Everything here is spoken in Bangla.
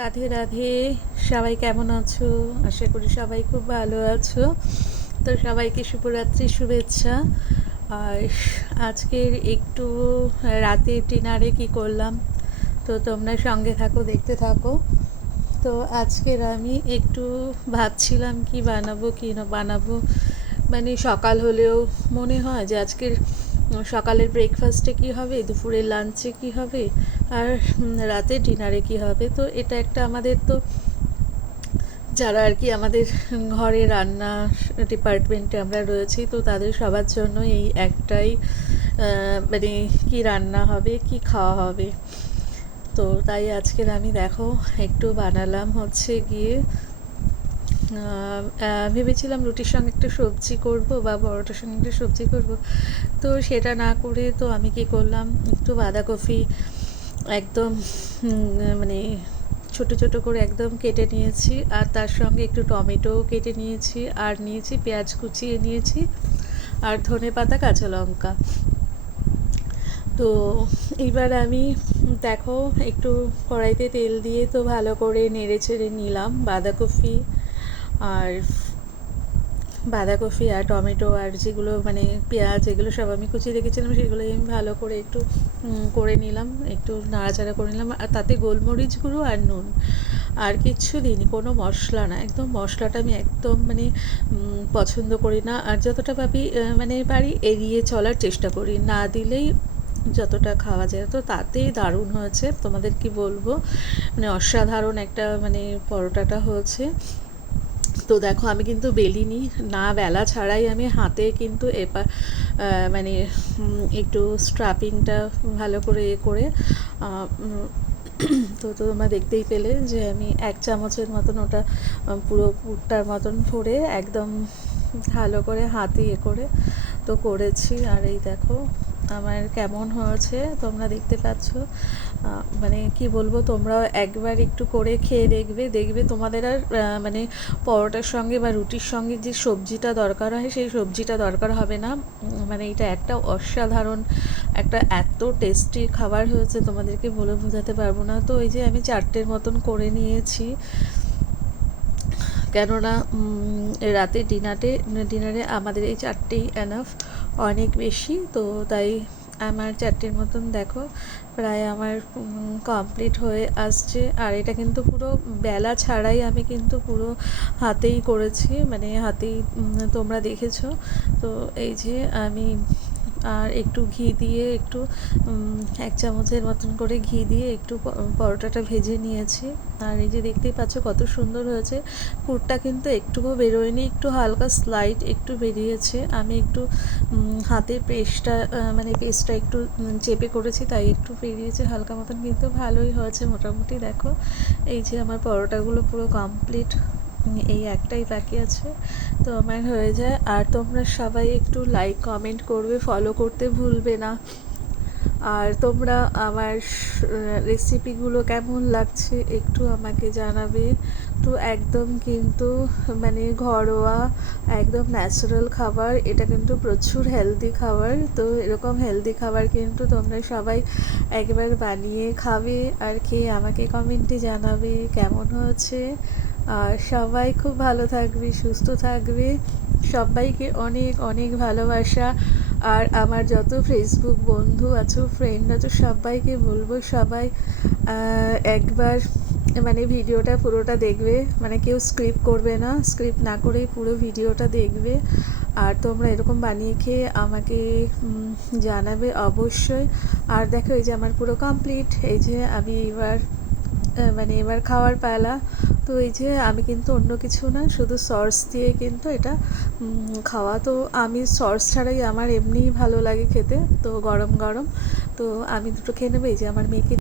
রাধে রাধে। সবাই কেমন আছো? আশা করি সবাই খুব ভালো আছো। তো সবাইকে শুভরাত্রি শুভেচ্ছা। আর আজকের একটু রাতের ডিনারে কি করলাম, তো তোমরা সঙ্গে থাকো, দেখতে থাকো। তো আজকের আমি একটু ভাবছিলাম কি বানাবো কি না বানাবো, মানে সকাল হলেও মনে হয় যে আজকের সকালের ব্রেকফাস্টে কি হবে, দুপুরের লাঞ্চে কি হবে, আর রাতের ডিনারে কি হবে। তো এটা একটা আমাদের তো, যারা আর কি আমাদের ঘরে রান্না ডিপার্টমেন্টে আমরা রয়েছি, তো তাদের সবার জন্য এই একটাই মানে কি রান্না হবে, কি খাওয়া হবে। তো তাই আজকের আমি দেখো একটু বানালাম হচ্ছে গিয়ে ভেবেছিলাম রুটির সঙ্গে একটা সবজি করব বা পরোটার সঙ্গে একটা সবজি করব। তো সেটা না করে তো আমি কি করলাম, একটু বাঁধাকপি একদম মানে ছোট ছোট করে একদম কেটে নিয়েছি, আর তার সঙ্গে একটু টমেটো কেটে নিয়েছি, আর নিয়েছি পেঁয়াজ কুচিয়ে নিয়েছি, আর ধনেপাতা কাঁচা লঙ্কা। তো এইবার আমি দেখো একটু কড়াইতে তেল দিয়ে তো ভালো করে নেড়ে চেড়ে নিলাম আর বাঁধাকপি আর টমেটো আর যেগুলো মানে পেঁয়াজ, এগুলো সব আমি কুচিয়ে রেখেছিলাম, সেগুলোই আমি ভালো করে একটু করে নিলাম, একটু নাড়াচাড়া করে নিলাম। আর তাতে গোলমরিচ গুঁড়ো আর নুন, আর কিচ্ছু দিইনি, কোনো মশলা না। একদম মশলাটা আমি একদম মানে পছন্দ করি না, আর যতটা ভাবি মানে পারি এড়িয়ে চলার চেষ্টা করি, না দিলেই যতটা খাওয়া যায়। তো তাতেই দারুণ হয়েছে, তোমাদের কি বলবো, মানে অসাধারণ একটা মানে পরোটাটা হয়েছে। তো দেখো আমি কিন্তু বেলিনি, না বেলা ছাড়াই আমি হাতে কিন্তু এবার মানে একটু স্ট্রাপিংটা ভালো করে করে তো তোমরা দেখতেই পেলে যে আমি 1 চামচের মতন ওটা পুরো পুরটার মতন ভরে একদম ভালো করে হাতে করে তো করেছি। আর এই দেখো আমার কেমন হয়েছে তোমরা দেখতে পাচ্ছ। মানে কি বলবো, তোমরাও একবার একটু করে খেয়ে দেখবে, দেখবে তোমাদের আর মানে পরোটার সঙ্গে বা রুটির সঙ্গে যে সবজিটা দরকার হয় সেই সবজিটা দরকার হবে না। মানে এটা একটা অসাধারণ একটা এত টেস্টি খাবার হয়েছে, তোমাদেরকে বলে বোঝাতে পারবো না। তো এই যে আমি 4টের মতন করে নিয়েছি, কেননা রাতে ডিনারে আমাদের এই 4টেই এনাফ, অনেক বেশি। তো তাই আমার 4টের মতন দেখো প্রায় আমার কমপ্লিট হয়ে আসছে। আর এটা কিন্তু পুরো বেলা ছাড়াই আমি কিন্তু পুরো হাতেই করেছি, মানে হাতেই তোমরা দেখেছো। তো এই যে আমি আর একটু ঘি দিয়ে একটু 1 চামচের মতন করে ঘি দিয়ে একটু পরোটাটা ভেজে নিয়েছি। আর এই যে দেখতেই পাচ্ছ কত সুন্দর হয়েছে, পুরটা কিন্তু একটুও বেরোয়নি, একটু হালকা স্লাইড একটু বেরিয়েছে। আমি একটু হাতের পেস্টটা একটু চেপে করেছি, তাই একটু বেরিয়েছে হালকা মতন, কিন্তু ভালোই হয়েছে মোটামুটি। দেখো এই যে আমার পরোটাগুলো পুরো কমপ্লিট, এই একটাই বাকি আছে, তো আমার হয়ে যায়। আর তোমরা সবাই একটু লাইক কমেন্ট করবে, ফলো করতে ভুলবে না। আর তোমরা আমার রেসিপিগুলো কেমন লাগছে একটু আমাকে জানাবে। তো একদম কিন্তু মানে ঘরোয়া, একদম ন্যাচারাল খাবার, এটা কিন্তু প্রচুর হেলদি খাবার। তো এরকম হেলদি খাবার কিন্তু তোমরা সবাই একবার বানিয়ে খাবে, আর খেয়ে আমাকে কমেন্টে জানাবে কেমন হয়েছে। আর সবাই খুব ভালো থাকবে, সুস্থ থাকবে, সবাইকে অনেক অনেক ভালোবাসা। আর আমার যত ফেসবুক বন্ধু আছো, ফ্রেন্ড আছো, সবাইকে বলবো সবাই একবার মানে ভিডিওটা পুরোটা দেখবে, মানে কেউ স্ক্রিপ্ট করবে না, স্ক্রিপ্ট না করেই পুরো ভিডিওটা দেখবে। আর তোমরা এরকম বানিয়ে খেয়ে আমাকে জানাবে অবশ্যই। আর দেখো এই যে আমার পুরো কমপ্লিট, এই যে আমি মানে এবার খাওয়ার পালা। তো এই যে আমি কিন্তু অন্য কিছু না, শুধু সস দিয়ে কিন্তু এটা খাওয়া। তো আমি সস ছাড়াই আমার এমনিই ভালো লাগে খেতে, তো গরম গরম। তো আমি দুটো খেয়ে নেবো। এই যে আমার মেয়েকে